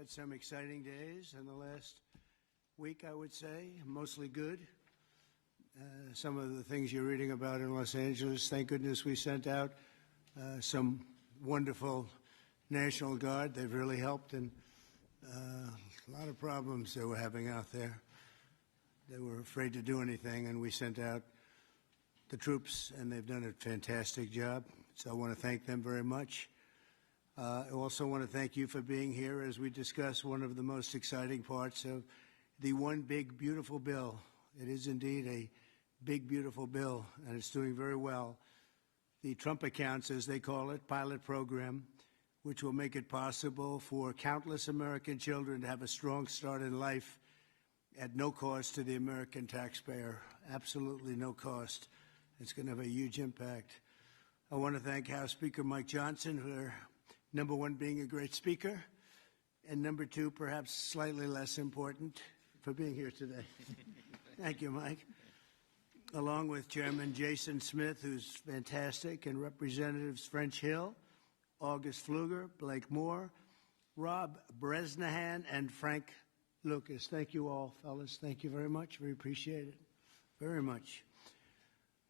had some exciting days in the last week, I would say, mostly good. Some of the things you're reading about in Los Angeles, thank goodness we sent out some wonderful National Guard. They've really helped in a lot of problems they were having out there. They were afraid to do anything, and we sent out the troops, and they've done a fantastic job. So I want to thank them very much. I also want to thank you for being here as we discuss one of the most exciting parts of the One Big Beautiful Bill. It is indeed a big, beautiful bill, and it's doing very well. The Trump Accounts, as they call it, pilot program, which will make it possible for countless American children to have a strong start in life at no cost to the American taxpayer, absolutely no cost. It's going to have a huge impact. I want to thank House Speaker Mike Johnson for, number one, being a great speaker, and number two, perhaps slightly less important, for being here today. Thank you, Mike. Along with Chairman Jason Smith, who's fantastic, and Representatives French Hill, August Pfluger, Blake Moore, Rob Bresnahan, and Frank Lucas. Thank you all, fellas. Thank you very much. We appreciate it very much.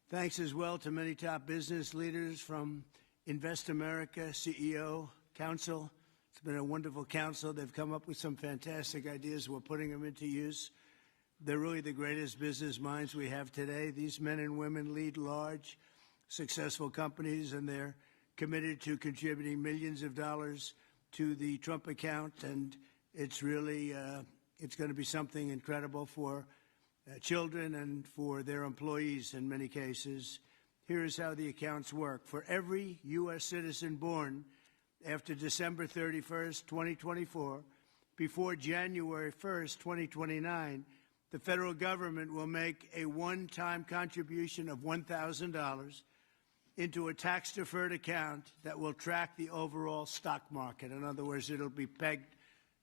Thanks as well to many top business leaders from Invest America, CEO, Council. It's been a wonderful council. They've come up with some fantastic ideas. We're putting them into use. They're really the greatest business minds we have today. These men and women lead large, successful companies, and they're committed to contributing millions of dollars to the Trump account. And it's really, it's going to be something incredible for children and for their employees in many cases. Here's how the accounts work. For every U.S. citizen born after December 31st, 2024, before January 1st, 2029, the federal government will make a one-time contribution of $1,000 into a tax-deferred account that will track the overall stock market. In other words, it'll be pegged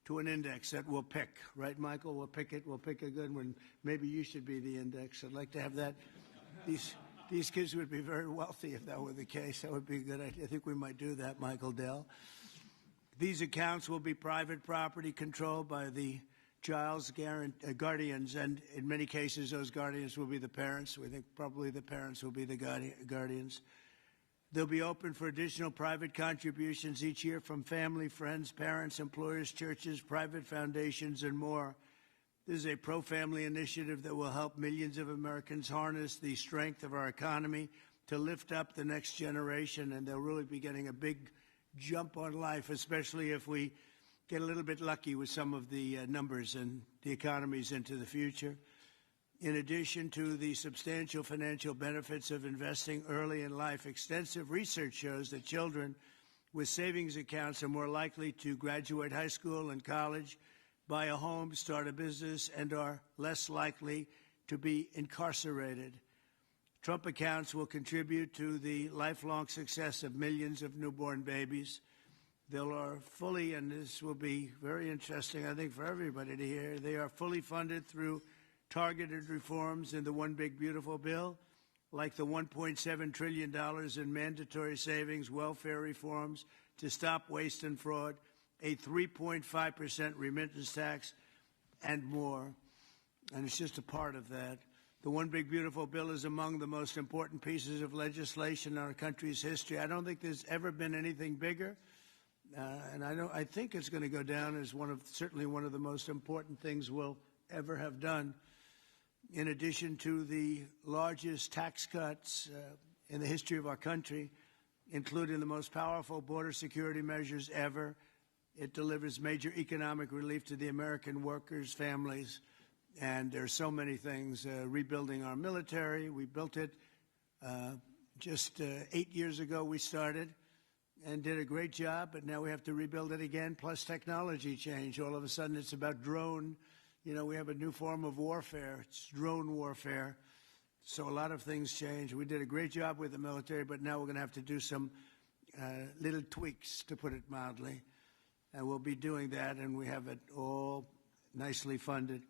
to an index that we'll pick. Right, Michael? We'll pick it. We'll pick a good one. Maybe you should be the index. I'd like to have that. These kids would be very wealthy if that were the case. That would be a good idea. I think we might do that, Michael Dell. These accounts will be private property controlled by the child's guardians, and in many cases, those guardians will be the parents. We think probably the parents will be the guardians. They'll be open for additional private contributions each year from family, friends, parents, employers, churches, private foundations, and more. This is a pro-family initiative that will help millions of Americans harness the strength of our economy to lift up the next generation, and they'll really be getting a big jump on life, especially if we get a little bit lucky with some of the numbers and the economies into the future. In addition to the substantial financial benefits of investing early in life, extensive research shows that children with savings accounts are more likely to graduate high school and college, buy a home, start a business, and are less likely to be incarcerated. Trump accounts will contribute to the lifelong success of millions of newborn babies. They are fully, and this will be very interesting, I think, for everybody to hear, they are fully funded through targeted reforms in the One Big Beautiful Bill, like the $1.7 trillion in mandatory savings, welfare reforms to stop waste and fraud, a 3.5% remittance tax, and more. And it's just a part of that. The One Big Beautiful Bill is among the most important pieces of legislation in our country's history. I don't think there's ever been anything bigger. And I think it's going to go down as certainly one of the most important things we'll ever have done. In addition to the largest tax cuts in the history of our country, including the most powerful border security measures ever, it delivers major economic relief to the American workers' families. And there are so many things. Rebuilding our military, we built it just 8 years ago. We started and did a great job, but now we have to rebuild it again, plus technology change. All of a sudden, it's about drone. You know, we have a new form of warfare. It's drone warfare. So a lot of things change. We did a great job with the military, but now we're going to have to do some little tweaks, to put it mildly. And we'll be doing that, and we have it all nicely funded.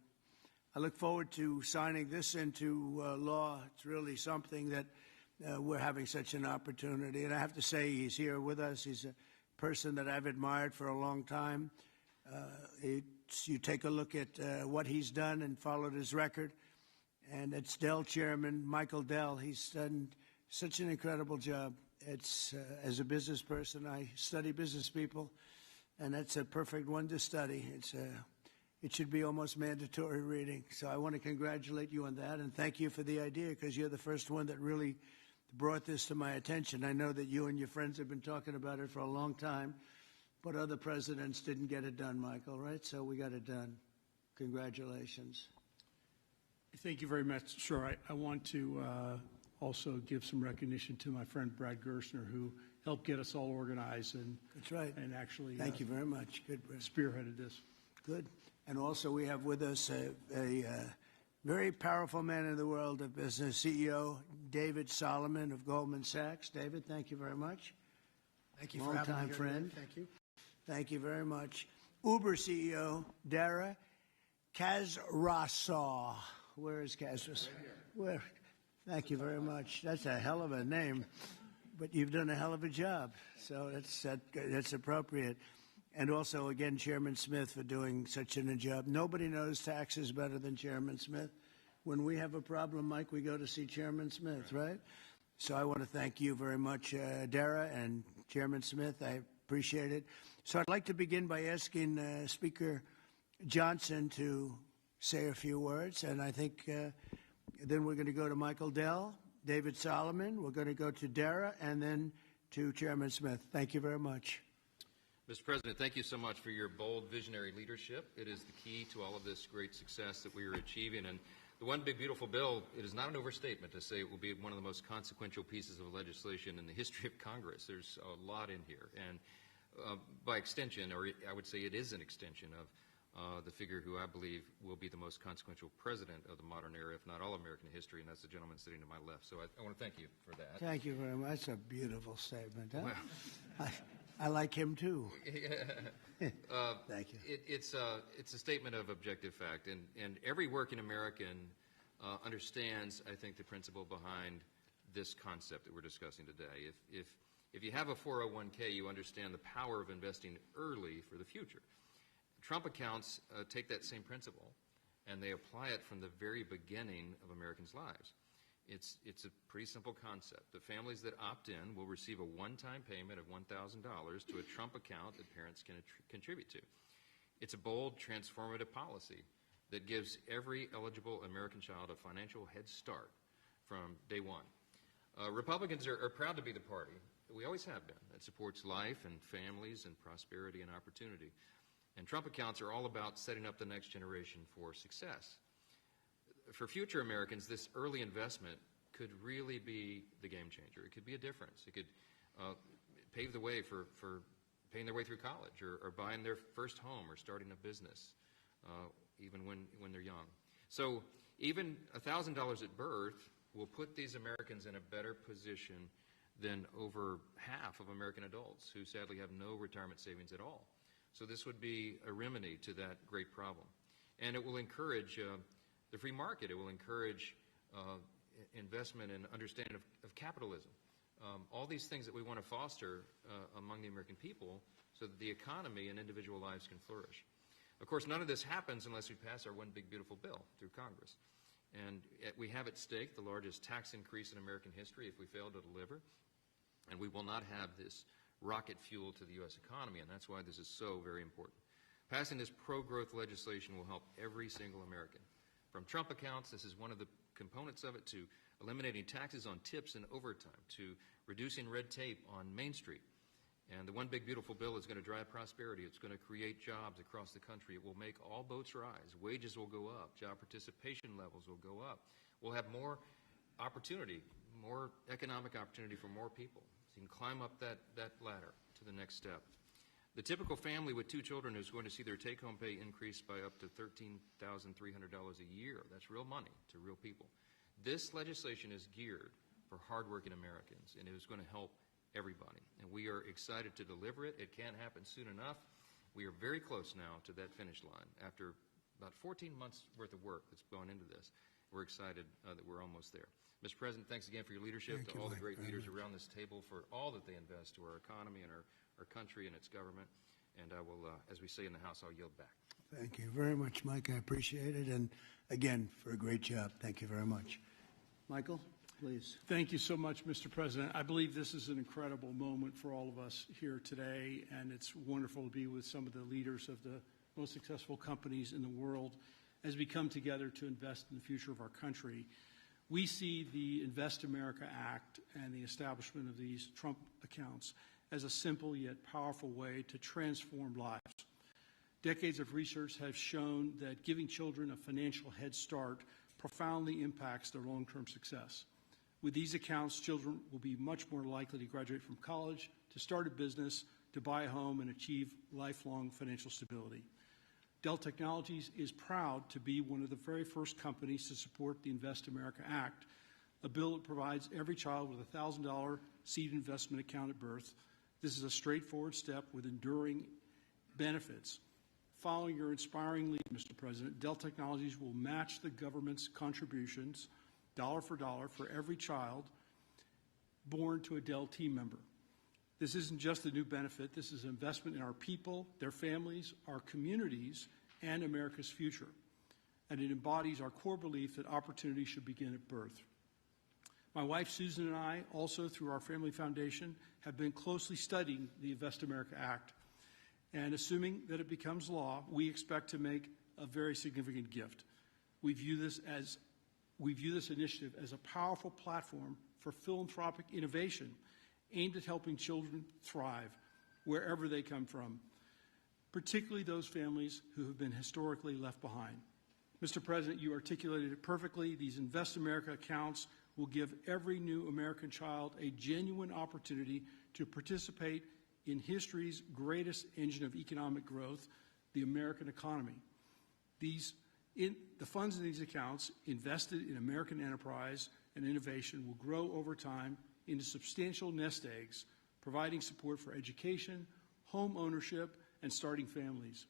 I look forward to signing this into law. It's really something that we're having such an opportunity. And I have to say, he's here with us. He's a person that I've admired for a long time. You take a look at what he's done and followed his record. And it's Dell Chairman Michael Dell. He's done such an incredible job. It's as a business person, I study business people, and that's a perfect one to study. It should be almost mandatory reading. So I want to congratulate you on that, and thank you for the idea, because you're the first one that really brought this to my attention. I know that you and your friends have been talking about it for a long time, but other presidents didn't get it done, Michael, right? So we got it done. Congratulations. Thank you very much. Sure. I want to also give some recognition to my friend Brad Gerstner, who helped get us all organized and that's right. And actually thank you very much. Good, Brad. Spearheaded this. Good. And also we have with us a very powerful man in the world of business, CEO David Solomon of Goldman Sachs. David, thank you very much. Thank you for having me Long-time here friend. today. Thank you. Thank you very much. Uber CEO Dara Khosrowshahi. Where is Khosrowshahi? Where? Thank you very much. That's a hell of a name, but you've done a hell of a job, so that's appropriate. And also, again, Chairman Smith for doing such a job. Nobody knows taxes better than Chairman Smith. When we have a problem, Mike, we go to see Chairman Smith, right? So I want to thank you very much, Dara and Chairman Smith. I appreciate it. So I'd like to begin by asking Speaker Johnson to say a few words, and I think then we're going to go to Michael Dell, David Solomon, we're going to go to Dara, and then to Chairman Smith. Thank you very much. Mr. President, thank you so much for your bold, visionary leadership. It is the key to all of this great success that we are achieving. And the One Big Beautiful Bill, it is not an overstatement to say it will be one of the most consequential pieces of legislation in the history of Congress. There's a lot in here. And by extension, or I would say it is an extension of the figure who I believe will be the most consequential president of the modern era, if not all American history, and that's the gentleman sitting to my left. So I want to thank you for that. Thank you very much. That's a beautiful statement. Huh? Well, I like him too. Thank you. It's a statement of objective fact, and every working American understands, I think, the principle behind this concept that we're discussing today. If you have a 401k, you understand the power of investing early for the future. Trump accounts take that same principle, and they apply it from the very beginning of Americans' lives. It's a pretty simple concept. The families that opt in will receive a one-time payment of $1,000 to a Trump account that parents can contribute to. It's a bold, transformative policy that gives every eligible American child a financial head start from day one. Republicans are proud to be the party, we always have been, that supports life and families and prosperity and opportunity. And Trump accounts are all about setting up the next generation for success. For future Americans, this early investment could really be the game changer. It could be a difference. It could pave the way for paying their way through college or buying their first home or starting a business, even when they're young. So even $1,000 at birth will put these Americans in a better position than over half of American adults who sadly have no retirement savings at all. So this would be a remedy to that great problem. And it will encourage the free market. It will encourage investment and understanding of capitalism. All these things that we want to foster among the American people so that the economy and individual lives can flourish. Of course, none of this happens unless we pass our One Big Beautiful Bill through Congress. And we have at stake the largest tax increase in American history if we fail to deliver. And we will not have this rocket fuel to the U.S. economy, and that's why this is so very important. Passing this pro-growth legislation will help every single American. From Trump accounts, this is one of the components of it, to eliminating taxes on tips and overtime, to reducing red tape on Main Street. And the One Big Beautiful Bill is going to drive prosperity. It's going to create jobs across the country. It will make all boats rise. Wages will go up. Job participation levels will go up. We'll have more opportunity, more economic opportunity for more people. So you can climb up that ladder to the next step. The typical family with 2 children is going to see their take-home pay increase by up to $13,300 a year. That's real money to real people. This legislation is geared for hardworking Americans, and it is going to help everybody. And we are excited to deliver it. It can't happen soon enough. We are very close now to that finish line. After about 14 months worth of work that's gone into this, we're excited that we're almost there. Mr. President, thanks again for your leadership, to all the great leaders around this table for all that they invest to our economy and our country and its government. And I will, as we say in the House, I'll yield back. Thank you very much, Mike. I appreciate it. And again, for a great job. Thank you very much. Michael, please. Thank you so much, Mr. President. I believe this is an incredible moment for all of us here today, and it's wonderful to be with some of the leaders of the most successful companies in the world as we come together to invest in the future of our country. We see the Invest America Act and the establishment of these Trump accounts as a simple yet powerful way to transform lives. Decades of research have shown that giving children a financial head start profoundly impacts their long-term success. With these accounts, children will be much more likely to graduate from college, to start a business, to buy a home, and achieve lifelong financial stability. Dell Technologies is proud to be one of the very first companies to support the Invest America Act, a bill that provides every child with a $1,000 seed investment account at birth. This is a straightforward step with enduring benefits. Following your inspiring lead, Mr. President, Dell Technologies will match the government's contributions, dollar for every child born to a Dell team member. This isn't just a new benefit. This is an investment in our people, their families, our communities, and America's future. And it embodies our core belief that opportunity should begin at birth. My wife, Susan, and I, also through our family foundation, have been closely studying the Invest America Act. And assuming that it becomes law, we expect to make a very significant gift. We view this initiative as a powerful platform for philanthropic innovation aimed at helping children thrive wherever they come from, particularly those families who have been historically left behind. Mr. President, you articulated it perfectly. These Invest America accounts will give every new American child a genuine opportunity to participate in history's greatest engine of economic growth, the American economy. The funds in these accounts invested in American enterprise and innovation will grow over time into substantial nest eggs, providing support for education, home ownership, and starting families.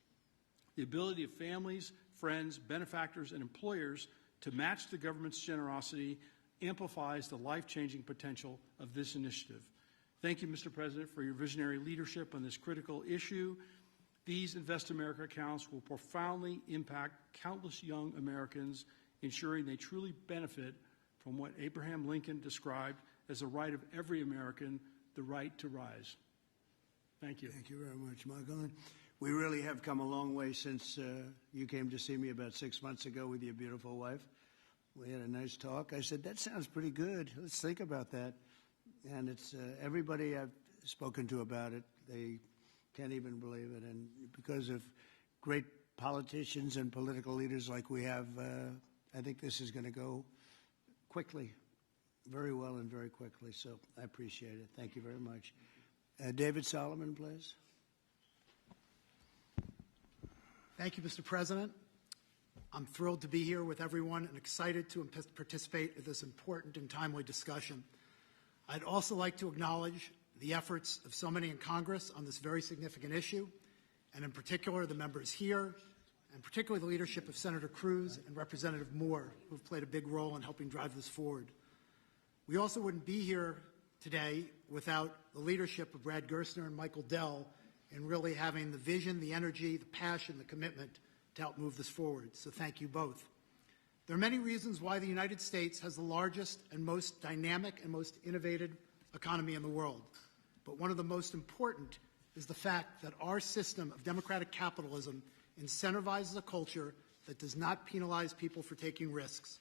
The ability of families, friends, benefactors, and employers to match the government's generosity amplifies the life-changing potential of this initiative. Thank you, Mr. President, for your visionary leadership on this critical issue. These Invest America accounts will profoundly impact countless young Americans, ensuring they truly benefit from what Abraham Lincoln described as the right of every American, the right to rise. Thank you. Thank you very much, Michael. And we really have come a long way since you came to see me about 6 months ago with your beautiful wife. We had a nice talk. I said, that sounds pretty good. Let's think about that. And it's everybody I've spoken to about it, they can't even believe it. And because of great politicians and political leaders like we have, I think this is going to go quickly, very well and very quickly. So I appreciate it. Thank you very much. David Solomon, please. Thank you, Mr. President. I'm thrilled to be here with everyone and excited to participate in this important and timely discussion. I'd also like to acknowledge the efforts of so many in Congress on this very significant issue, and in particular the members here, and particularly the leadership of Senator Cruz and Representative Moore, who have played a big role in helping drive this forward. We also wouldn't be here today without the leadership of Brad Gerstner and Michael Dell in really having the vision, the energy, the passion, the commitment to help move this forward. So thank you both. There are many reasons why the United States has the largest and most dynamic and most innovative economy in the world. But one of the most important is the fact that our system of democratic capitalism incentivizes a culture that does not penalize people for taking risks.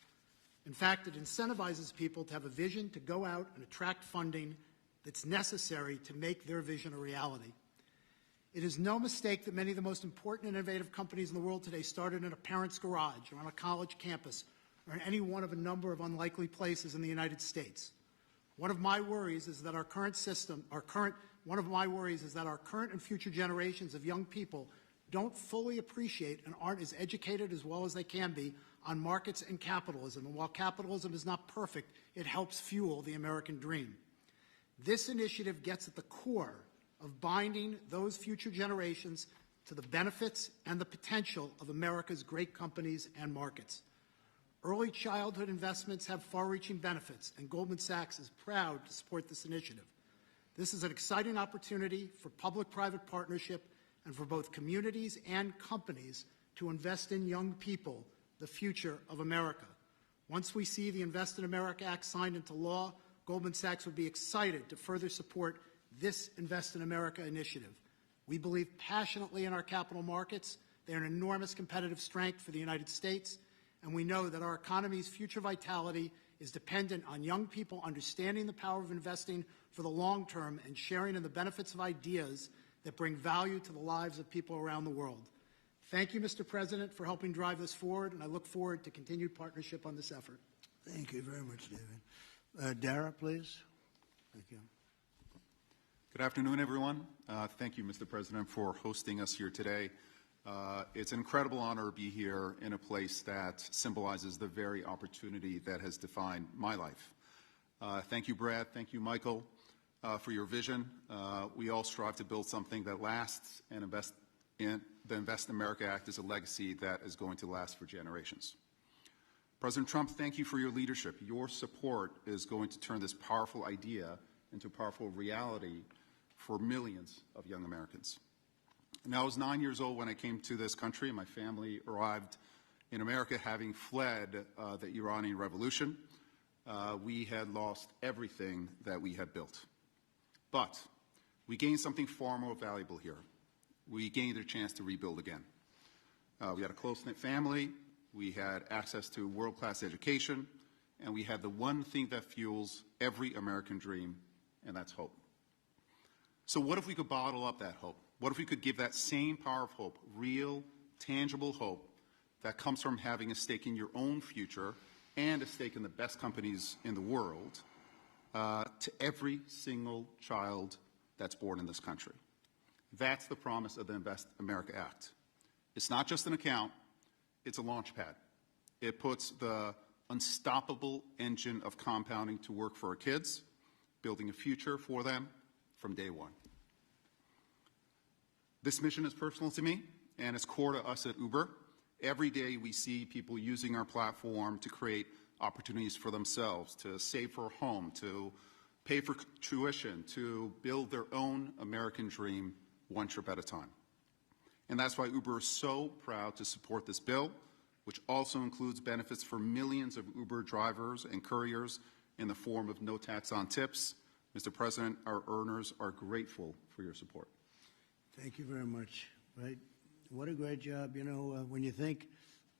In fact, it incentivizes people to have a vision, to go out and attract funding that's necessary to make their vision a reality. It is no mistake that many of the most important and innovative companies in the world today started in a parent's garage or on a college campus or in any one of a number of unlikely places in the United States. One of my worries is that our current and future generations of young people don't fully appreciate and aren't as educated as well as they can be on markets and capitalism. And while capitalism is not perfect, it helps fuel the American dream. This initiative gets at the core of binding those future generations to the benefits and the potential of America's great companies and markets. Early childhood investments have far-reaching benefits, and Goldman Sachs is proud to support this initiative. This is an exciting opportunity for public-private partnership and for both communities and companies to invest in young people, the future of America. Once we see the Invest in America Act signed into law, Goldman Sachs would be excited to further support this Invest in America initiative. We believe passionately in our capital markets. They are an enormous competitive strength for the United States, and we know that our economy's future vitality is dependent on young people understanding the power of investing for the long term and sharing in the benefits of ideas that bring value to the lives of people around the world. Thank you, Mr. President, for helping drive this forward, and I look forward to continued partnership on this effort. Thank you very much, David. Dara, please. Thank you. Good afternoon, everyone. Thank you, Mr. President, for hosting us here today. It's an incredible honor to be here in a place that symbolizes the very opportunity that has defined my life. Thank you, Brad. Thank you, Michael, for your vision. We all strive to build something that lasts, and the Invest in America Act is a legacy that is going to last for generations. President Trump, thank you for your leadership. Your support is going to turn this powerful idea into powerful reality for millions of young Americans. Now, I was 9 years old when I came to this country. My family arrived in America having fled the Iranian Revolution. We had lost everything that we had built. But we gained something far more valuable here. We gained a chance to rebuild again. We had a close-knit family, we had access to world-class education, and we had the one thing that fuels every American dream, and that's hope. So what if we could bottle up that hope? What if we could give that same power of hope, real, tangible hope, that comes from having a stake in your own future and a stake in the best companies in the world, to every single child that's born in this country? That's the promise of the Invest America Act. It's not just an account, it's a launch pad. It puts the unstoppable engine of compounding to work for our kids, building a future for them from day one. This mission is personal to me, and it's core to us at Uber. Every day we see people using our platform to create opportunities for themselves, to save for a home, to pay for tuition, to build their own American dream one trip at a time. And that's why Uber is so proud to support this bill, which also includes benefits for millions of Uber drivers and couriers in the form of no tax on tips. Mr. President, our earners are grateful for your support. Thank you very much. Right? What a great job. You know, when you think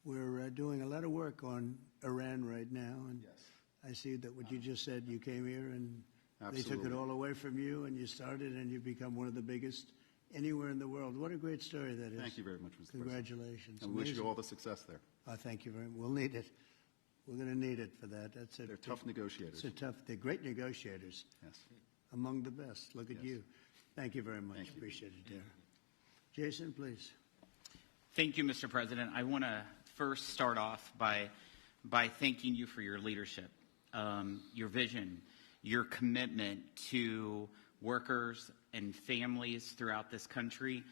we're doing a lot of work on Iran right now, and Yes. I see that what you just said, you came here and Absolutely. they took it all away from you, and you started, and you become one of the biggest anywhere in the world. What a great story that is. Thank you very much, Mr. Congratulations. President. And we wish Amazing. you all the success there. Thank you very much. We'll need it. We're going to need it for that. That's it. They're tough negotiators. They're great negotiators. Yes. Among the best. Look at Yes. you. Thank you very much. Thank you. Appreciate it, Dara. Jason, please. Thank you, Mr. President. I want to first start off by thanking you for your leadership, your vision, your commitment to workers and families throughout this country.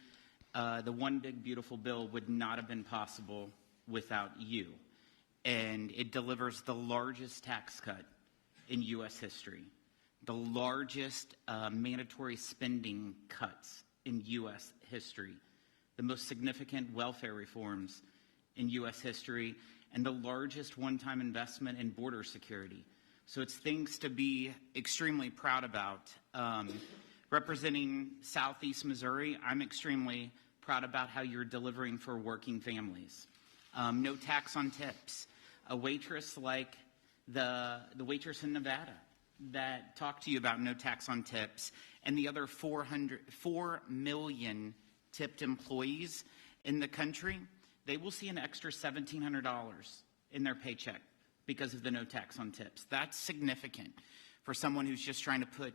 The One Big Beautiful Bill would not have been possible without you. And it delivers the largest tax cut in U.S. history, the largest mandatory spending cuts in U.S. history, the most significant welfare reforms in U.S. history, and the largest one-time investment in border security. So it's things to be extremely proud about. Representing Southeast Missouri, I'm extremely proud about how you're delivering for working families. No tax on tips. A waitress like the waitress in Nevada that talked to you about no tax on tips, and the other 4 million tipped employees in the country, they will see an extra $1,700 in their paycheck because of the no tax on tips. That's significant for someone who's just trying to put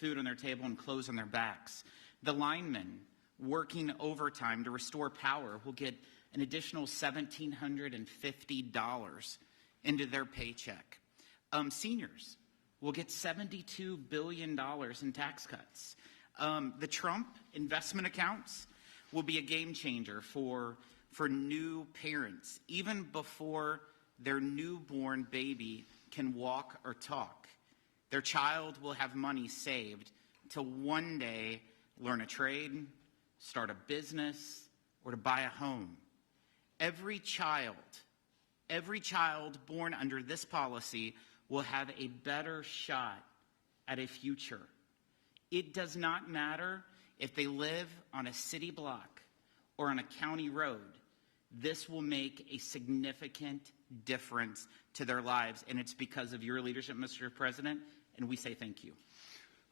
food on their table and clothes on their backs. The linemen working overtime to restore power will get an additional $1,750 into their paycheck. Seniors will get $72 billion in tax cuts. The Trump investment accounts will be a game changer for new parents, even before their newborn baby can walk or talk. Their child will have money saved to one day learn a trade, start a business, or to buy a home. Every child born under this policy will have a better shot at a future. It does not matter if they live on a city block or on a county road. This will make a significant difference to their lives, and it's because of your leadership, Mr. President, and we say thank you.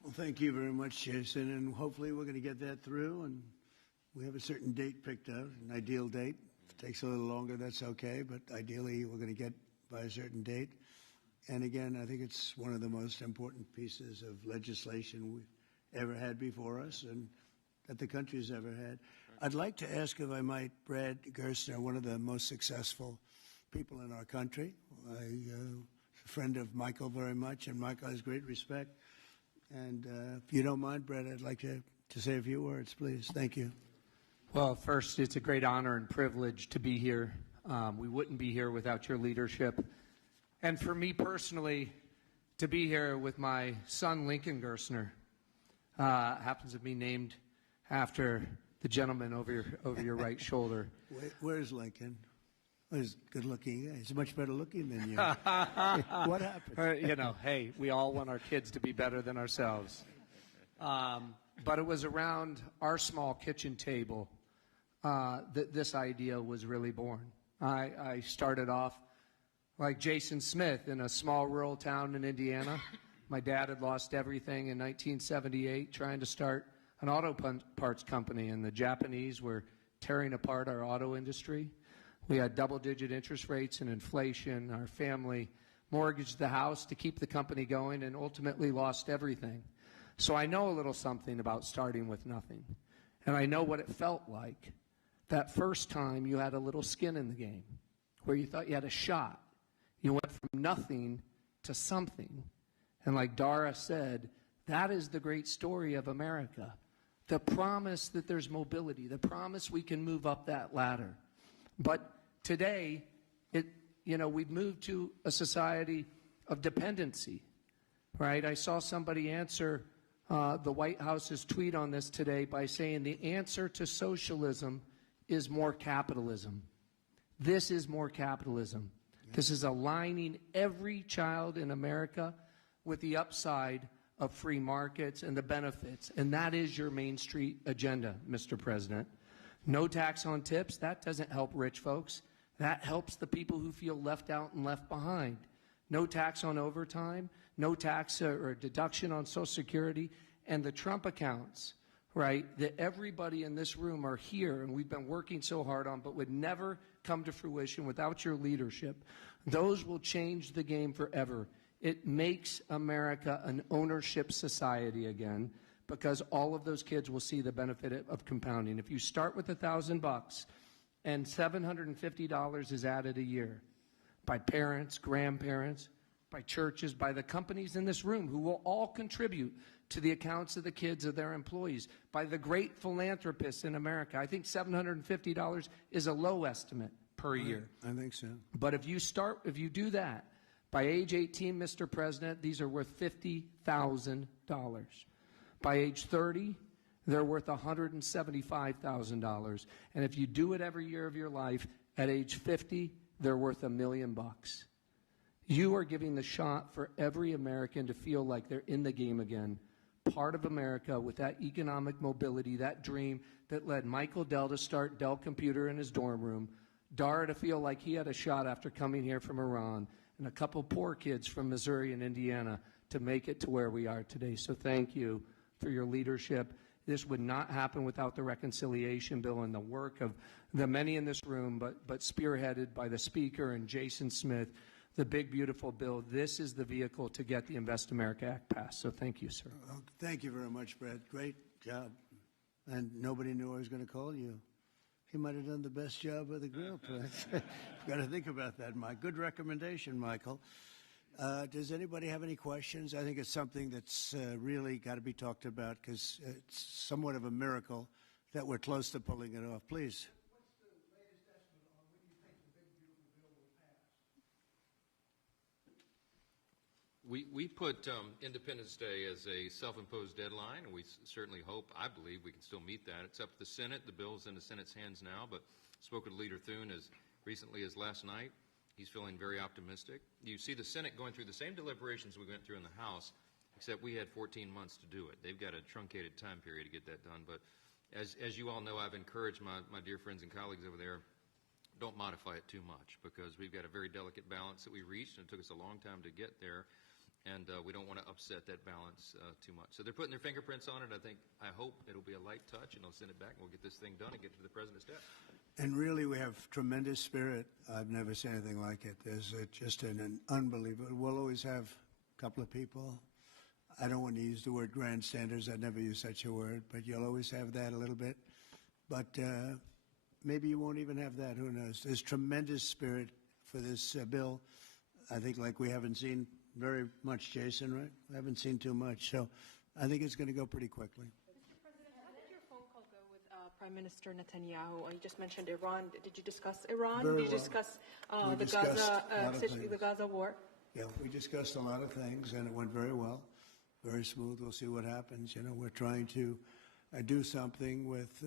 Well, thank you very much, Jason, and hopefully we're going to get that through, and we have a certain date picked out, an ideal date. If it takes a little longer, that's okay, but ideally we're going to get by a certain date. And again, I think it's one of the most important pieces of legislation we've ever had before us and that the country's ever had. I'd like to ask, if I might, Brad Gerstner, one of the most successful people in our country. I'm a friend of Michael very much, and Michael has great respect. And if you don't mind, Brad, I'd like to say a few words, please. Thank you. Well, first, it's a great honor and privilege to be here. We wouldn't be here without your leadership. And for me personally, to be here with my son, Lincoln Gerstner, happens to be named after the gentleman over your right shoulder. Where's Lincoln? Well, he's good looking. He's much better looking than you. What happened? You know, hey, we all want our kids to be better than ourselves. But it was around our small kitchen table that this idea was really born. I started off like Jason Smith in a small rural town in Indiana. My dad had lost everything in 1978 trying to start an auto parts company, and the Japanese were tearing apart our auto industry. We had double-digit interest rates and inflation. Our family mortgaged the house to keep the company going and ultimately lost everything. So I know a little something about starting with nothing. And I know what it felt like that first time you had a little skin in the game, where you thought you had a shot. You went from nothing to something. And like Dara said, that is the great story of America. The promise that there's mobility, the promise we can move up that ladder. But today, we've moved to a society of dependency, right? I saw somebody answer the White House's tweet on this today by saying the answer to socialism is more capitalism. This is more capitalism. This is aligning every child in America with the upside of free markets and the benefits. And that is your Main Street agenda, Mr. President. No tax on tips. That doesn't help rich folks. That helps the people who feel left out and left behind. No tax on overtime. No tax or deduction on Social Security. And the Trump accounts, right, that everybody in this room are here and we've been working so hard on but would never come to fruition without your leadership. Those will change the game forever. It makes America an ownership society again, because all of those kids will see the benefit of compounding. If you start with $1,000 and $750 is added a year by parents, grandparents, by churches, by the companies in this room who will all contribute to the accounts of the kids of their employees, by the great philanthropists in America. I think $750 is a low estimate per year. I think so. But if you do that, by age 18, Mr. President, these are worth $50,000. By age 30, they're worth $175,000. And if you do it every year of your life, at age 50, they're worth $1 million. You are giving the shot for every American to feel like they're in the game again, part of America with that economic mobility, that dream that led Michael Dell to start Dell Computer in his dorm room, Dara to feel like he had a shot after coming here from Iran, and a couple poor kids from Missouri and Indiana to make it to where we are today. So thank you for your leadership. This would not happen without the reconciliation bill and the work of the many in this room, but spearheaded by the Speaker and Jason Smith, the big, beautiful bill. This is the vehicle to get the Invest America Act passed. So thank you, sir. Well, thank you very much, Brad. Great job. And nobody knew I was going to call you. He might have done the best job of the group. Got to think about that, Mike. Good recommendation, Michael. Does anybody have any questions? I think it's something that's really got to be talked about, because it's somewhat of a miracle that we're close to pulling it off. Please. What's the latest estimate on when you think the big, beautiful bill will pass? We put Independence Day as a self-imposed deadline, and we certainly hope, I believe, we can still meet that. It's up to the Senate. The bill's in the Senate's hands now, but spoke with Leader Thune as recently as last night. He's feeling very optimistic. You see the Senate going through the same deliberations we went through in the House, except we had 14 months to do it. They've got a truncated time period to get that done. But as you all know, I've encouraged my dear friends and colleagues over there, don't modify it too much, because we've got a very delicate balance that we reached, and it took us a long time to get there. And we don't want to upset that balance too much. So they're putting their fingerprints on it. I hope it'll be a light touch, and they'll send it back, and we'll get this thing done and get to the President's desk. And really, we have tremendous spirit. I've never seen anything like it. There's just an unbelievable. We'll always have a couple of people. I don't want to use the word grandstanders. I'd never use such a word, but you'll always have that a little bit. But maybe you won't even have that. Who knows? There's tremendous spirit for this bill. I think like we haven't seen very much, Jason, right? We haven't seen too much. So I think it's going to go pretty quickly. Mr. President, how did your phone call go with Prime Minister Netanyahu? You just mentioned Iran. Did you discuss Iran? Very Did you well. discuss We discussed a lot of things. the Gaza war? Yeah, we discussed a lot of things, and it went very well, very smooth. We'll see what happens. You know, we're trying to do something with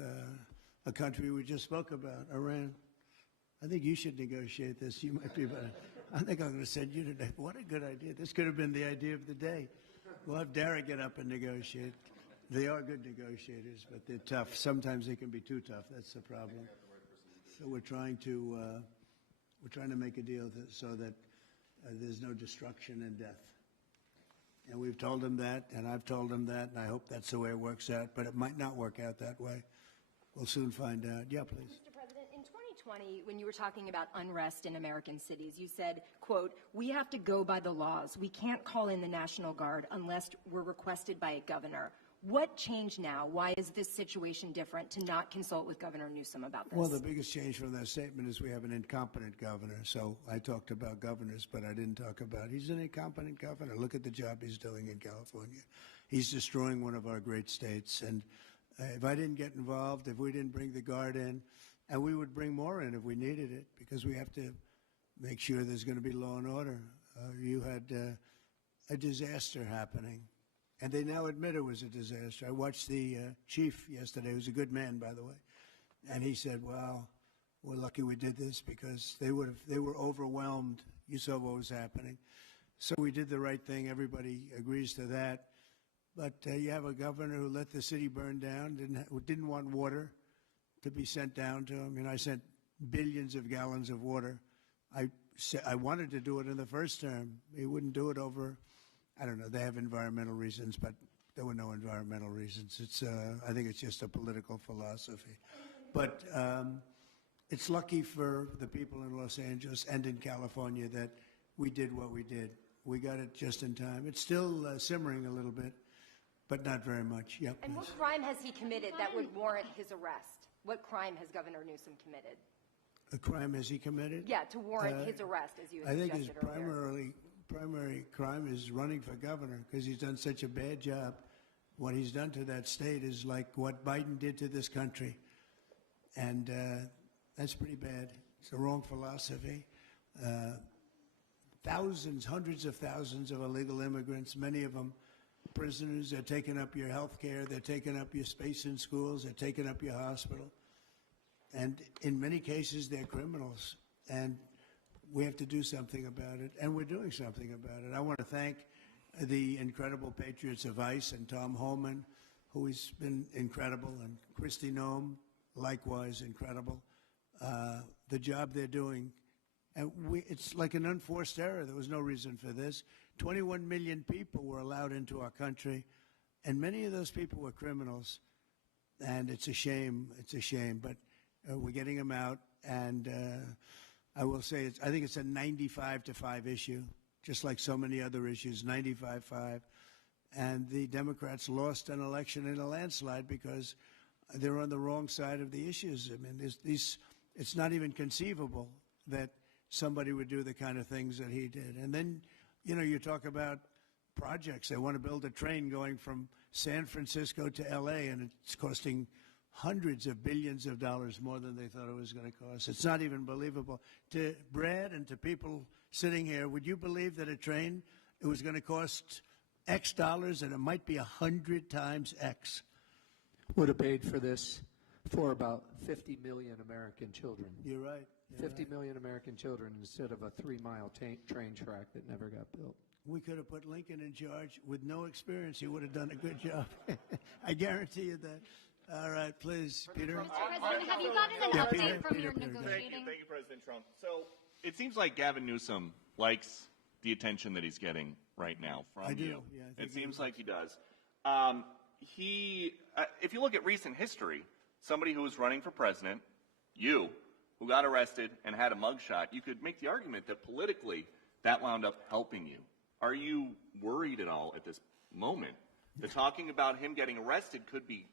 a country we just spoke about, Iran. I think you should negotiate this. You might be better. I think I'm going to send you today. What a good idea. This could have been the idea of the day. We'll have Dara get up and negotiate. They are good negotiators, but they're tough. Sometimes they can be too tough. That's the problem. So we're trying to make a deal so that there's no destruction and death. And we've told them that, and I've told them that, and I hope that's the way it works out. But it might not work out that way. We'll soon find out. Yeah, please. Mr. President, in 2020, when you were talking about unrest in American cities, you said, quote, "We have to go by the laws. We can't call in the National Guard unless we're requested by a governor." What changed now? Why is this situation different to not consult with Governor Newsom about this? Well, the biggest change from that statement is we have an incompetent governor. So I talked about governors, but I didn't talk about he's an incompetent governor. Look at the job he's doing in California. He's destroying one of our great states. And if I didn't get involved, if we didn't bring the Guard in, and we would bring more in if we needed it, because we have to make sure there's going to be law and order. You had a disaster happening. And they now admit it was a disaster. I watched the chief yesterday, who's a good man, by the way, and he said, "Well, we're lucky we did this because they were overwhelmed. You saw what was happening." So we did the right thing. Everybody agrees to that. But you have a governor who let the city burn down, didn't want water to be sent down to him. I sent billions of gallons of water. I wanted to do it in the first term. He wouldn't do it over. I don't know. They have environmental reasons, but there were no environmental reasons. I think it's just a political philosophy. But it's lucky for the people in Los Angeles and in California that we did what we did. We got it just in time. It's still simmering a little bit, but not very much. Yep. And what crime has he committed that would warrant his arrest? What crime has Governor Newsom committed? A crime has he committed? Yeah, to warrant his arrest, as you had I think his suggested earlier. primary crime is running for governor because he's done such a bad job. What he's done to that state is like what Biden did to this country. And that's pretty bad. It's the wrong philosophy. Thousands, hundreds of thousands of illegal immigrants, many of them prisoners. They're taking up your health care. They're taking up your space in schools. They're taking up your hospital. And in many cases, they're criminals. And we have to do something about it, and we're doing something about it. I want to thank the incredible patriots of ICE and Tom Holman, who has been incredible, and Kristi Noem, likewise incredible. The job they're doing, and it's like an unforced error. There was no reason for this. 21 million people were allowed into our country, and many of those people were criminals. And it's a shame. It's a shame, but we're getting them out, and I will say, I think it's a 95-5 issue, just like so many other issues, 95-5. And the Democrats lost an election in a landslide because they're on the wrong side of the issues. I mean, it's not even conceivable that somebody would do the kind of things that he did. And then, you talk about projects. They want to build a train going from San Francisco to L.A., and it's costing hundreds of billions of dollars more than they thought it was going to cost. It's not even believable. To Brad and to people sitting here, would you believe that a train it was going to cost X dollars, and it might be 100 times X. Would have paid for this for about 50 million American children. You're right. 50 million American children instead of a 3-mile train track that never got built. We could have put Lincoln in charge with no experience. He would have done a good job. I guarantee you that. All right, please, Peter. Mr. President, have you gotten an update from your Peter. negotiating? Thank you, President Trump. So it seems like Gavin Newsom likes the attention that he's getting right now from I do. you. Yeah, I think It he seems does. like he does. If you look at recent history, somebody who was running for president, you, who got arrested and had a mugshot, you could make the argument that politically that wound up helping you. Are you worried at all at this moment that talking about him getting arrested could be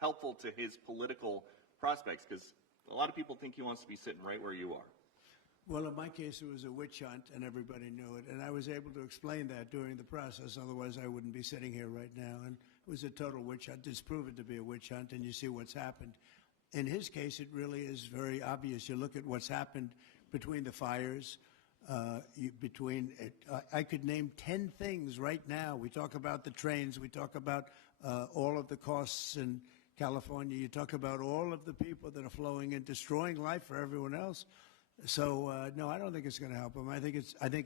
helpful to his political prospects? Because a lot of people think he wants to be sitting right where you are. Well, in my case, it was a witch hunt, and everybody knew it. And I was able to explain that during the process. Otherwise, I wouldn't be sitting here right now. And it was a total witch hunt. It's proven to be a witch hunt, and you see what's happened. In his case, it really is very obvious. You look at what's happened between the fires, I could name 10 things right now. We talk about the trains. We talk about all of the costs in California. You talk about all of the people that are flowing in, destroying life for everyone else. So, no, I don't think it's going to help him. I think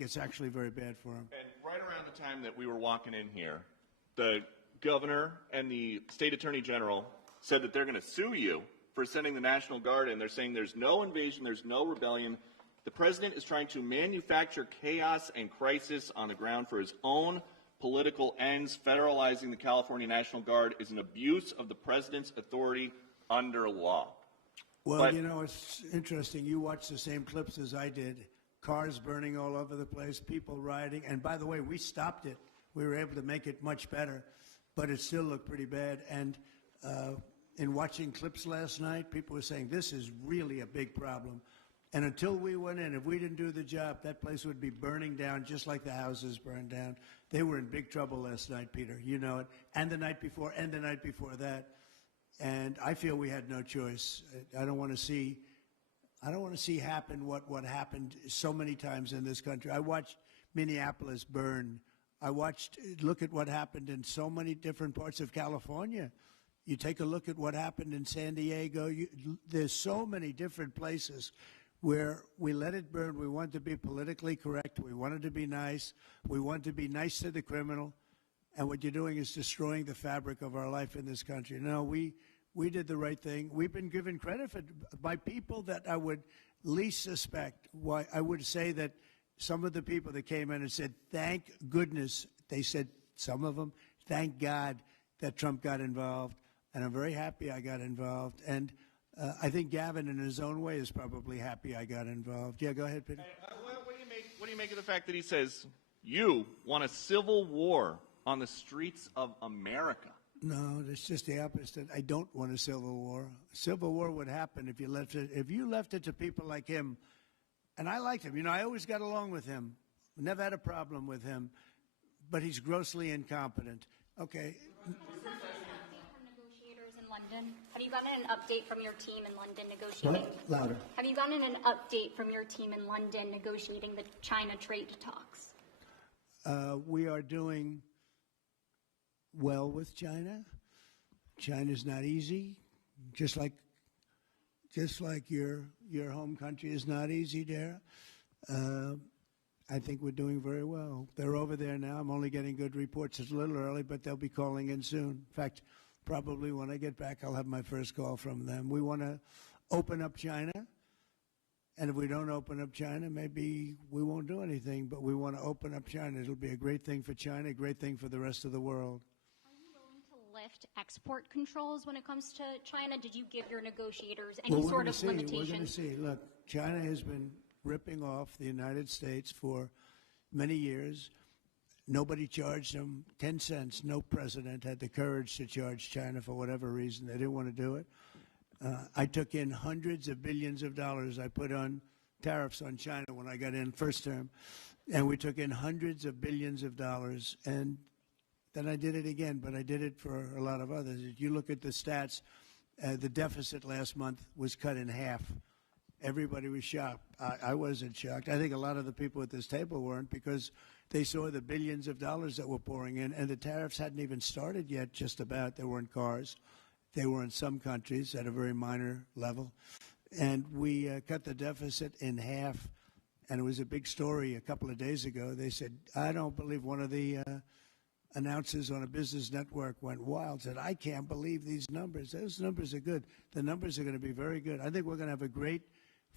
it's actually very bad for him. And right around the time that we were walking in here, the governor and the state attorney general said that they're going to sue you for sending the National Guard in. They're saying there's no invasion, there's no rebellion. The president is trying to manufacture chaos and crisis on the ground for his own political ends. Federalizing the California National Guard is an abuse of the president's authority under law. Well, But- you know, it's interesting. You watched the same clips as I did. Cars burning all over the place, people rioting. And by the way, we stopped it. We were able to make it much better, but it still looked pretty bad. And in watching clips last night, people were saying this is really a big problem. And until we went in, if we didn't do the job, that place would be burning down just like the houses burned down. They were in big trouble last night, Peter. You know it. And the night before, and the night before that. And I feel we had no choice. I don't want to see happen what happened so many times in this country. I watched Minneapolis burn. Look at what happened in so many different parts of California. You take a look at what happened in San Diego. There's so many different places where we let it burn. We want to be politically correct. We wanted to be nice. We want to be nice to the criminal. And what you're doing is destroying the fabric of our life in this country. No, we did the right thing. We've been given credit by people that I would least suspect. Why I would say that some of the people that came in and said, thank goodness, they said, some of them, thank God that Trump got involved. And I'm very happy I got involved. And I think Gavin, in his own way, is probably happy I got involved. Yeah, go ahead, Peter. What do you make of the fact that he says you want a civil war on the streets of America? No, it's just the opposite. I don't want a civil war. Civil war would happen if you left it to people like him. And I liked him. You know, I always got along with him. Never had a problem with him. But he's grossly incompetent. Okay. London. Have you gotten an update from your team in London negotiating? What? Louder. Have you gotten an update from your team in London negotiating the China trade talks? We are doing well with China. China's not easy, just like your home country is not easy there. I think we're doing very well. They're over there now. I'm only getting good reports. It's a little early, but they'll be calling in soon. In fact, probably when I get back, I'll have my first call from them. We want to open up China, and if we don't open up China, maybe we won't do anything, but we want to open up China. It'll be a great thing for China, a great thing for the rest of the world. Are you willing to lift export controls when it comes to China? Did you give your negotiators any sort of limitation? We're going to see. Look, China has been ripping off the United States for many years. Nobody charged them 10 cents. No president had the courage to charge China for whatever reason. They didn't want to do it. I took in hundreds of billions of dollars. I put on tariffs on China when I got in first term. And we took in hundreds of billions of dollars. And then I did it again, but I did it for a lot of others. If you look at the stats, the deficit last month was cut in half. everybody was shocked. I wasn't shocked. I think a lot of the people at this table weren't, because they saw the billions of dollars that were pouring in, and the tariffs hadn't even started yet, just about. They were in cars. They were in some countries at a very minor level. And we cut the deficit in half, and it was a big story a couple of days ago. They said, I don't believe, one of the announcers on a business network went wild, said, I can't believe these numbers. Those numbers are good. The numbers are going to be very good. I think we're going to have a great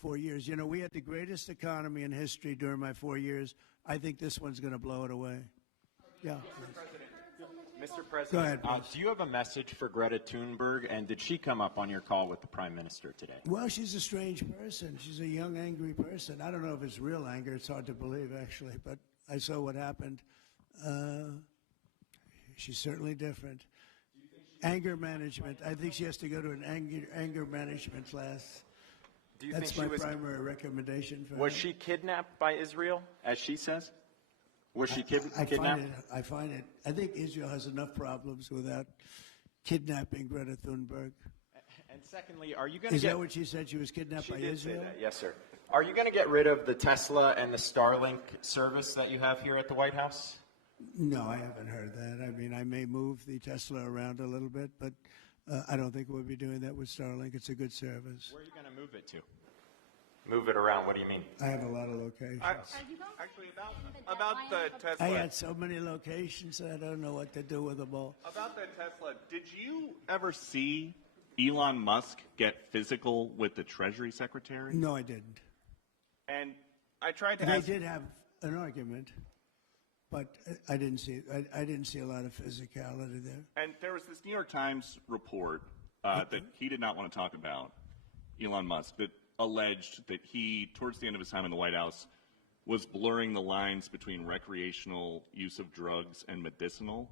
4 years. You know, we had the greatest economy in history during my 4 years. I think this one's going to blow it away. Yeah. Mr. President, Go ahead, please. do you have a message for Greta Thunberg, and did she come up on your call with the Prime Minister today? Well, she's a strange person. She's a young, angry person. I don't know if it's real anger. It's hard to believe, actually, but I saw what happened. She's certainly different. Anger management. I think she has to go to an anger management class. Do you That's think my she was, primary recommendation for was her. she kidnapped by Israel, as she says? Was she I kidnapped? find it. I think Israel has enough problems without kidnapping Greta Thunberg. And secondly, are you going to Is get... that what she said? She was kidnapped She by did Israel? say that, yes, sir. Are you going to get rid of the Tesla and the Starlink service that you have here at the White House? No, I haven't heard that. I mean, I may move the Tesla around a little bit, but I don't think we'll be doing that with Starlink. It's a good service. Where are you going to move it to? Move it around, what do you mean? I have a lot of locations. Actually, about the Tesla. I had so many locations, I don't know what to do with them all. About the Tesla, did you ever see Elon Musk get physical with the Treasury Secretary? No, I didn't. And I tried to They ask... did have an argument, but I didn't see. I didn't see a lot of physicality there. And there was this New York Times report that he did not want to talk about, Elon Musk, that alleged that he, towards the end of his time in the White House, was blurring the lines between recreational use of drugs and medicinal.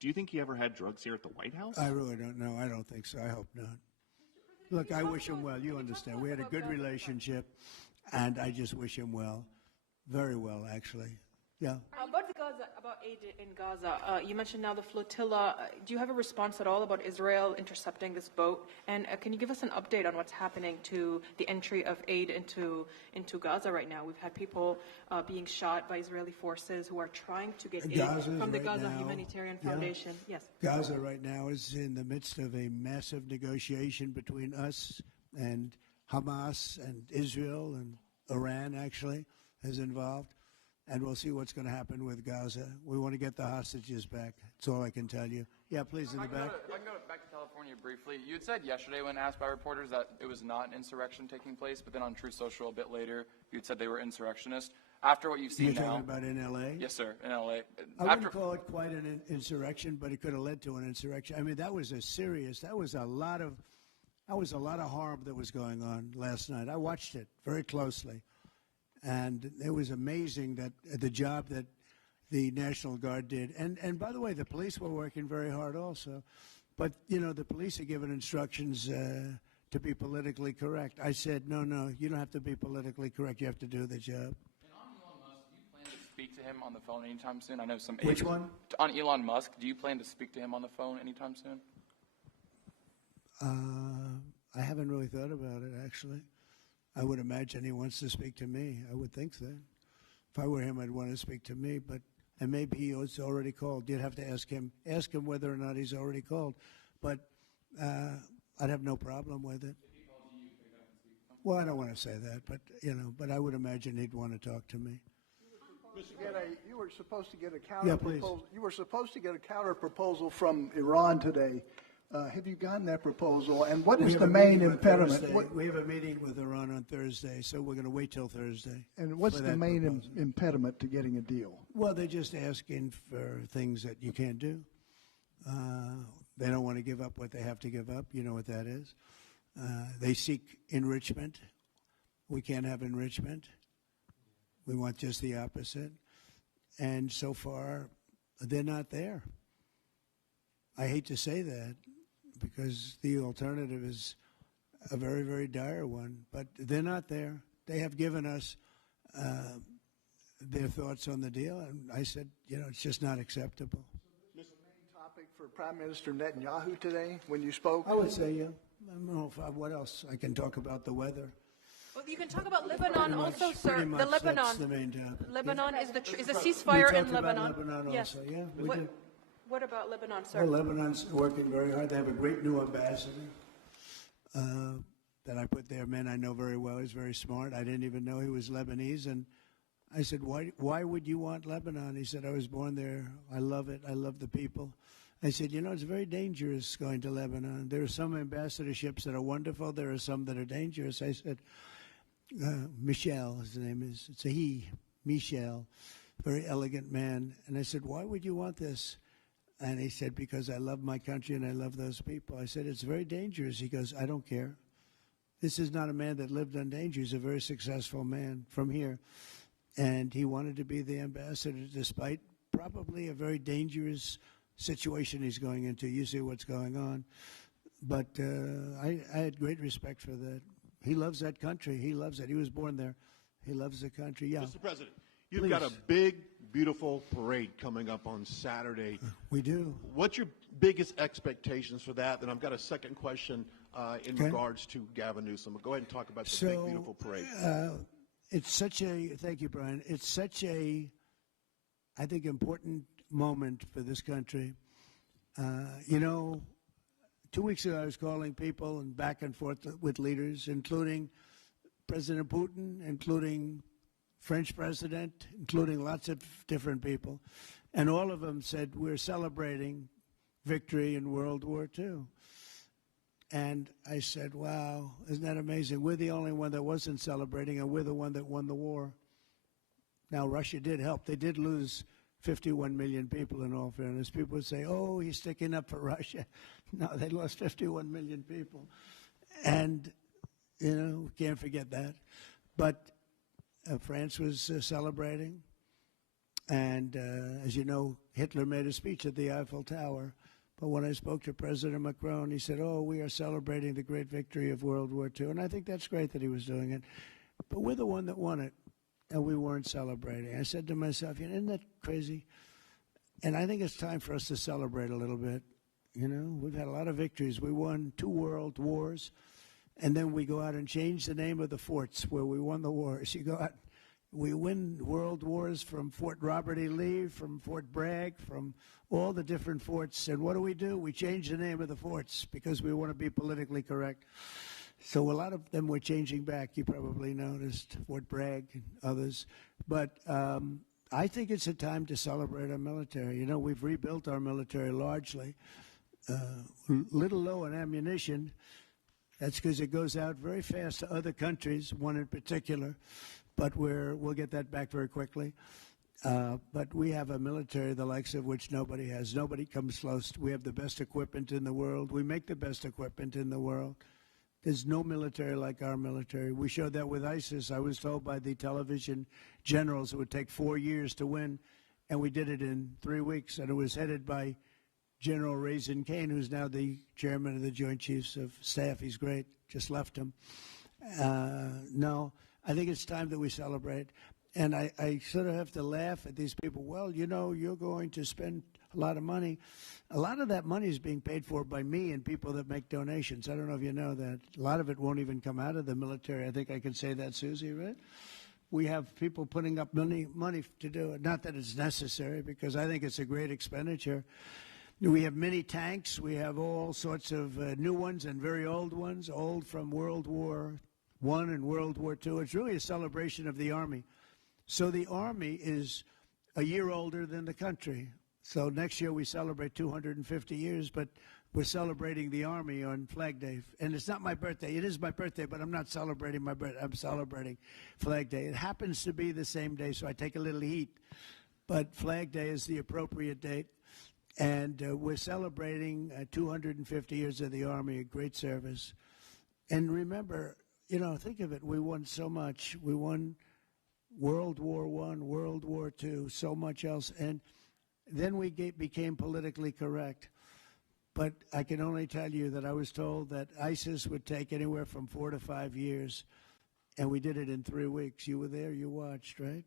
Do you think he ever had drugs here at the White House? I really don't know. I don't think so. I hope not. Look, I wish him well. You understand. We had a good relationship, and I just wish him well. Very well, actually. Yeah. About aid in Gaza, you mentioned now the flotilla. Do you have a response at all about Israel intercepting this boat? And can you give us an update on what's happening to the entry of aid into Gaza right now? We've had people being shot by Israeli forces who are trying to get aid from the Gaza Humanitarian Foundation. Yes. Gaza right now is in the midst of a massive negotiation between us and Hamas and Israel, and Iran actually is involved. And we'll see what's going to happen with Gaza. We want to get the hostages back. That's all I can tell you. Yeah, please, in the back. I can go back to California briefly. You had said yesterday when asked by reporters that it was not an insurrection taking place, but then on Truth Social a bit later, you had said they were insurrectionists. After what you've seen You're now... talking about in L.A.? Yes, sir, in L.A. I wouldn't call it quite an insurrection, but it could have led to an insurrection. I mean, that was a lot of harm that was going on last night. I watched it very closely. And it was amazing that the job that the National Guard did. And by the way, the police were working very hard also. But, you know, the police are given instructions to be politically correct. I said, no, you don't have to be politically correct. You have to do the job. And on Elon Musk, do you plan to speak to him on the phone anytime soon? I know some... Which one? On Elon Musk, do you plan to speak to him on the phone anytime soon? I haven't really thought about it, actually. I would imagine he wants to speak to me. I would think that. If I were him, I'd want to speak to me. And maybe he's already called. You'd have to ask him whether or not he's already called. But I'd have no problem with it. Well, I don't want to say that, but I would imagine he'd want to talk to me. You were supposed to get a Yeah, counter please. proposal. You were supposed to get a counter proposal from Iran today. Have you gotten that proposal? And what is the main impediment? We have a meeting with Iran on Thursday, so we're going to wait till Thursday. And what's the main impediment to getting a deal? Well, they're just asking for things that you can't do. They don't want to give up what they have to give up. You know what that is. They seek enrichment. We can't have enrichment. We want just the opposite. And so far, they're not there. I hate to say that, because the alternative is a very, very dire one. But they're not there. They have given us their thoughts on the deal, and I said, it's just not acceptable. The main topic for Prime Minister Netanyahu today when you spoke? I would say, yeah. I don't know what else. I can talk about the weather. Well, you can talk about Lebanon also, sir. Pretty The much, Lebanon. that's the main job. Lebanon is the We ceasefire in talked about Lebanon. Lebanon Yes. also, yeah, we What, did. what about Lebanon, sir? Well, Lebanon's working very hard. They have a great new ambassador that I put there, a man I know very well. He's very smart. I didn't even know he was Lebanese. And I said, why would you want Lebanon? He said, I was born there. I love it. I love the people. I said, you know, it's very dangerous going to Lebanon. There are some ambassadorships that are wonderful. There are some that are dangerous. I said, Michel, his name is. It's a he, Michel, very elegant man. And I said, why would you want this? And he said, because I love my country and I love those people. I said, it's very dangerous. He goes, I don't care. This is not a man that lived on danger. He's a very successful man from here. And he wanted to be the ambassador despite probably a very dangerous situation he's going into. You see what's going on. But I had great respect for that. He loves that country. He loves it. He was born there. He loves the country. Yeah. Mr. President, you've got a big, beautiful parade coming up on Saturday. We do. What's your biggest expectations for that? And I've got a second question in regards to Gavin Newsom. Go ahead and talk about the big, beautiful parade. It's such a, thank you, Brian. It's such a, I think, important moment for this country. You know, 2 weeks ago I was calling people and back and forth with leaders, including President Putin, including French president, including lots of different people. And all of them said, we're celebrating victory in World War II. And I said, wow, isn't that amazing? We're the only one that wasn't celebrating, and we're the one that won the war. Now, Russia did help. They did lose 51 million people, in all fairness. People would say, oh, he's sticking up for Russia. No, they lost 51 million people. And, you know, can't forget that. But France was celebrating. And, as you know, Hitler made a speech at the Eiffel Tower. But when I spoke to President Macron, he said, oh, we are celebrating the great victory of World War II. And I think that's great that he was doing it. But we're the one that won it, and we weren't celebrating. I said to myself, you know, isn't that crazy? And I think it's time for us to celebrate a little bit. You know, we've had a lot of victories. We won 2 world wars, and then we go out and change the name of the forts where we won the wars. You go out, we win world wars from Fort Robert E. Lee, from Fort Bragg, from all the different forts. And what do? We change the name of the forts because we want to be politically correct. So a lot of them were changing back. You probably noticed Fort Bragg and others. But I think it's a time to celebrate our military. You know, we've rebuilt our military largely. Little low on ammunition. That's because it goes out very fast to other countries, one in particular. But we'll get that back very quickly. But we have a military the likes of which nobody has. Nobody comes close. We have the best equipment in the world. We make the best equipment in the world. There's no military like our military. We showed that with ISIS. I was told by the television generals it would take 4 years to win, and we did it in 3 weeks. And it was headed by General Raisin Kane, who's now the chairman of the Joint Chiefs of Staff. He's great. Just left him. No, I think it's time that we celebrate. And I sort of have to laugh at these people. Well, you know, you're going to spend a lot of money. A lot of that money is being paid for by me and people that make donations. I don't know if you know that. A lot of it won't even come out of the military. I think I can say that, Susie, right? We have people putting up money to do it. Not that it's necessary, because I think it's a great expenditure. We have mini tanks. We have all sorts of new ones and very old ones, old from World War I and World War II. It's really a celebration of the Army. So the Army is a year older than the country. So next year we celebrate 250 years, but we're celebrating the Army on Flag Day. And it's not my birthday. It is my birthday, but I'm not celebrating my birthday. I'm celebrating Flag Day. It happens to be the same day, so I take a little heat. But Flag Day is the appropriate date. And we're celebrating 250 years of the Army, a great service. And remember, you know, think of it. We won so much. We won World War I, World War II, so much else. And then we became politically correct. But I can only tell you that I was told that ISIS would take anywhere from 4 to 5 years, and we did it in 3 weeks. You were there, you watched, right?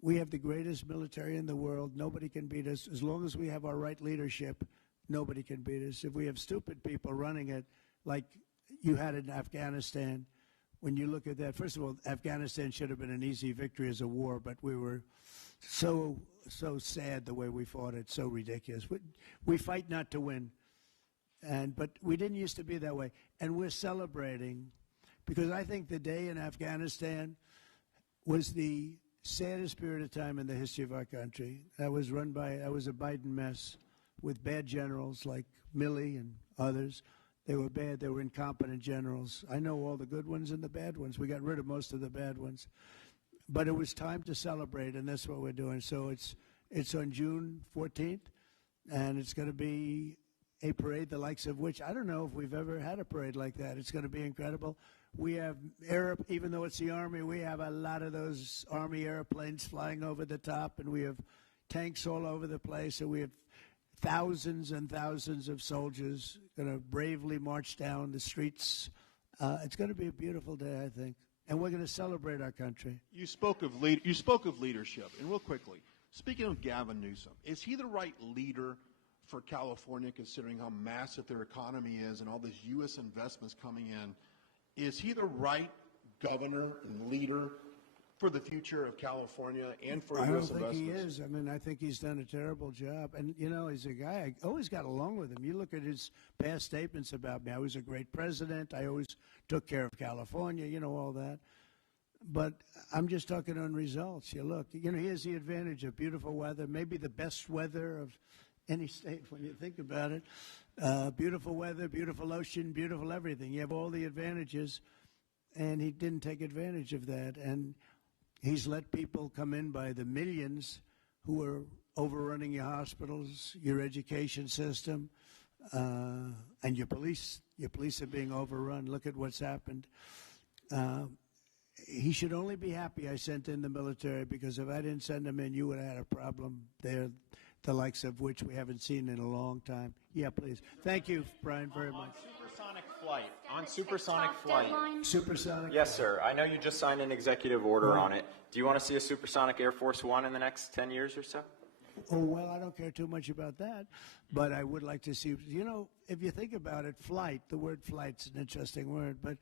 We have the greatest military in the world. Nobody can beat us. As long as we have our right leadership, nobody can beat us. If we have stupid people running it, like you had in Afghanistan, when you look at that, first of all, Afghanistan should have been an easy victory as a war, but we were so sad the way we fought it, so ridiculous. We fight not to win, but we didn't used to be that way. And we're celebrating, because I think the day in Afghanistan was the saddest period of time in the history of our country. That was a Biden mess with bad generals like Milley and others. They were bad. They were incompetent generals. I know all the good ones and the bad ones. We got rid of most of the bad ones. But it was time to celebrate, and that's what we're doing. So it's on June 14th, and it's going to be a parade the likes of which I don't know if we've ever had a parade like that. It's going to be incredible. We have even though it's the Army, we have a lot of those Army airplanes flying over the top, and we have tanks all over the place, and we have thousands and thousands of soldiers going to bravely march down the streets. It's going to be a beautiful day, I think, and we're going to celebrate our country. You spoke of leadership, and real quickly, speaking of Gavin Newsom, is he the right leader for California, considering how massive their economy is and all these U.S. investments coming in? Is he the right governor and leader for the future of California and for U.S. investments? I don't think he is. I mean, I think he's done a terrible job. And, you know, he's a guy, I always got along with him. You look at his past statements about me. I was a great president. I always took care of California, you know, all that. But I'm just talking on results. You look, you know, here's the advantage of beautiful weather, maybe the best weather of any state when you think about it. Beautiful weather, beautiful ocean, beautiful everything. You have all the advantages, and he didn't take advantage of that. And he's let people come in by the millions who are overrunning your hospitals, your education system, and your police. Your police are being overrun. Look at what's happened. He should only be happy I sent in the military, because if I didn't send them in, you would have had a problem there, the likes of which we haven't seen in a long time. Yeah, please. Thank you, Brian, very much. On supersonic flight. Supersonic? Yes, sir. I know you just signed an executive order on it. Do you want to see a supersonic Air Force One in the next 10 years or so? Oh, well, I don't care too much about that, but I would like to see, you know, if you think about it, flight, the word flight's an interesting word, but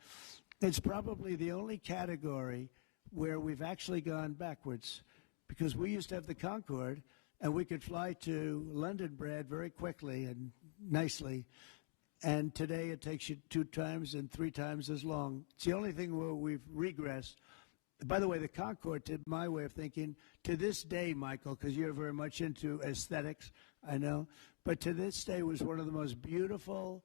it's probably the only category where we've actually gone backwards, because we used to have the Concorde, and we could fly to London, Brad, very quickly and nicely. And today it takes you 2 times and 3 times as long. It's the only thing where we've regressed. By the way, the Concorde, to my way of thinking, to this day, Michael, because you're very much into aesthetics, I know, but to this day was one of the most beautiful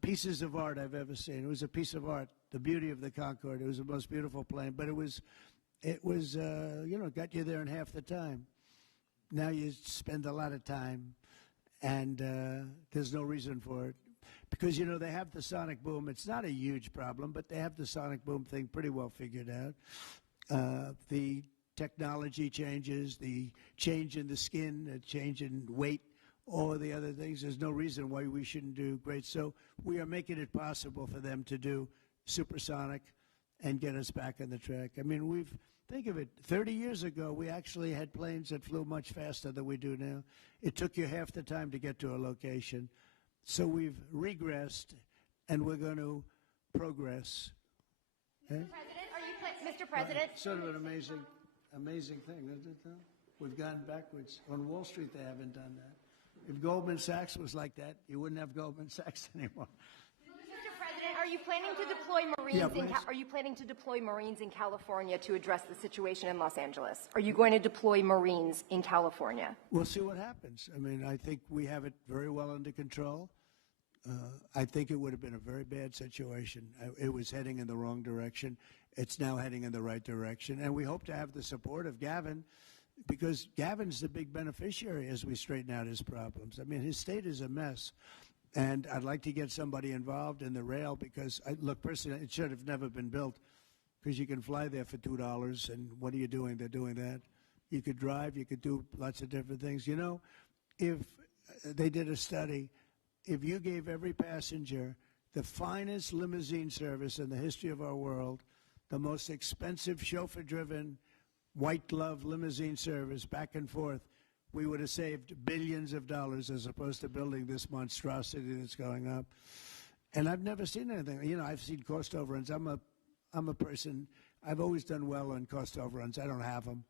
pieces of art I've ever seen. It was a piece of art, the beauty of the Concorde. It was the most beautiful plane, but it was you know, got you there in half the time. Now you spend a lot of time, and there's no reason for it. Because, you know, they have the sonic boom. It's not a huge problem, but they have the sonic boom thing pretty well figured out. The technology changes, the change in the skin, the change in weight, all of the other things. There's no reason why we shouldn't do great. So we are making it possible for them to do supersonic and get us back on the track. I mean, think of it, 30 years ago, we actually had planes that flew much faster than we do now. It took you half the time to get to a location. So we've regressed, and we're going to progress. Mr. President, Sort of an amazing thing, isn't it, though? We've gone backwards. On Wall Street, they haven't done that. If Goldman Sachs was like that, you wouldn't have Goldman Sachs anymore. Mr. President, are you planning to deploy Marines? Are you planning to deploy Marines in California to address the situation in Los Angeles? Are you going to deploy Marines in California? We'll see what happens. I mean, I think we have it very well under control. I think it would have been a very bad situation. It was heading in the wrong direction. It's now heading in the right direction. And we hope to have the support of Gavin, because Gavin's the big beneficiary as we straighten out his problems. I mean, his state is a mess. And I'd like to get somebody involved in the rail, because, look, personally, it should have never been built, because you can fly there for $2, and what are you doing? They're doing that. You could drive. You could do lots of different things. You know, if they did a study, if you gave every passenger the finest limousine service in the history of our world, the most expensive chauffeur-driven, white-glove limousine service back and forth, we would have saved billions of dollars as opposed to building this monstrosity that's going up. And I've never seen anything. You know, I've seen cost overruns. I'm a I'm a person, I've always done well on cost overruns. I don't have them.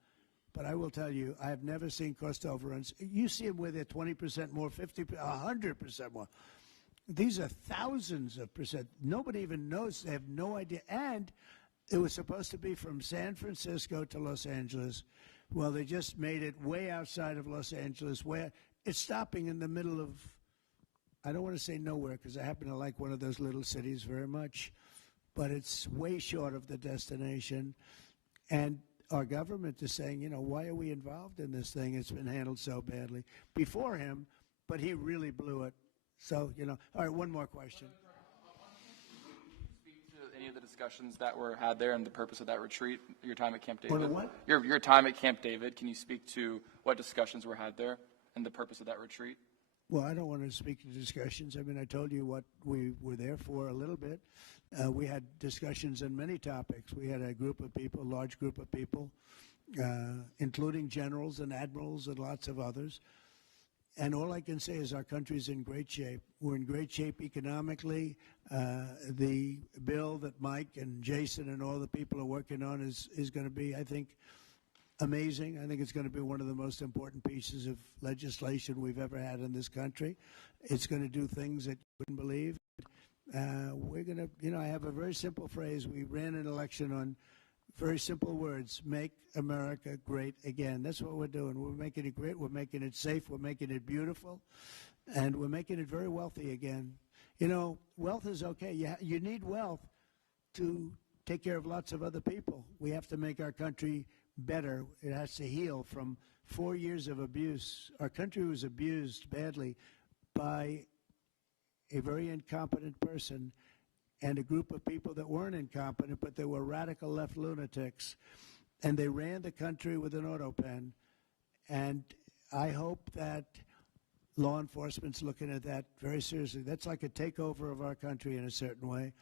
But I will tell you, I have never seen cost overruns. You see them where they're 20% more, 50%, 100% more. These are thousands of percent. Nobody even knows. They have no idea. And it was supposed to be from San Francisco to Los Angeles. Well, they just made it way outside of Los Angeles, where it's stopping in the middle of, I don't want to say nowhere because I happen to like one of those little cities very much, but it's way short of the destination. And our government is saying, you know, why are we involved in this thing? It's been handled so badly before him, but he really blew it. So, you know, all right, one more question. Speak to any of the discussions that were had there and the purpose of that retreat, your time at Camp David. What? Your time at Camp David, can you speak to what discussions were had there and the purpose of that retreat? Well, I don't want to speak to discussions. I mean, I told you what we were there for a little bit. We had discussions on many topics. We had a group of people, a large group of people, including generals and admirals and lots of others. And all I can say is our country's in great shape. We're in great shape economically. The bill that Mike and Jason and all the people are working on is going to be, I think, amazing. I think it's going to be one of the most important pieces of legislation we've ever had in this country. It's going to do things that you wouldn't believe. We're going to, you know, I have a very simple phrase. We ran an election on very simple words: make America great again. That's what we're doing. We're making it great. We're making it safe. We're making it beautiful. And we're making it very wealthy again. You know, wealth is okay. You need wealth to take care of lots of other people. We have to make our country better. It has to heal from 4 years of abuse. Our country was abused badly by a very incompetent person and a group of people that weren't incompetent, but they were radical left lunatics. And they ran the country with an auto pen. And I hope that law enforcement's looking at that very seriously. That's like a takeover of our country in a certain way,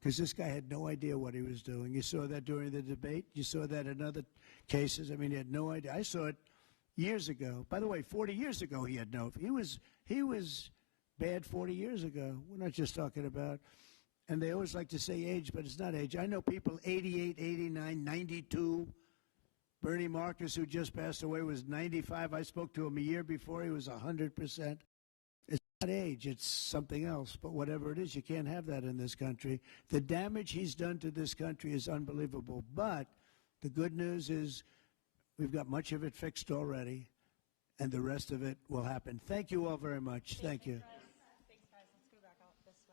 because this guy had no idea what he was doing. You saw that during the debate. You saw that in other cases. I mean, he had no idea. I saw it years ago. By the way, 40 years ago, he had no. He was bad 40 years ago. We're not just talking about. And they always like to say age, but it's not age. I know people 88, 89, 92. Bernie Marcus, who just passed away, was 95. I spoke to him a year before. He was 100%. It's not age. It's something else. But whatever it is, you can't have that in this country. The damage he's done to this country is unbelievable. But the good news is we've got much of it fixed already, and the rest of it will happen. Thank you all very much. Thank you.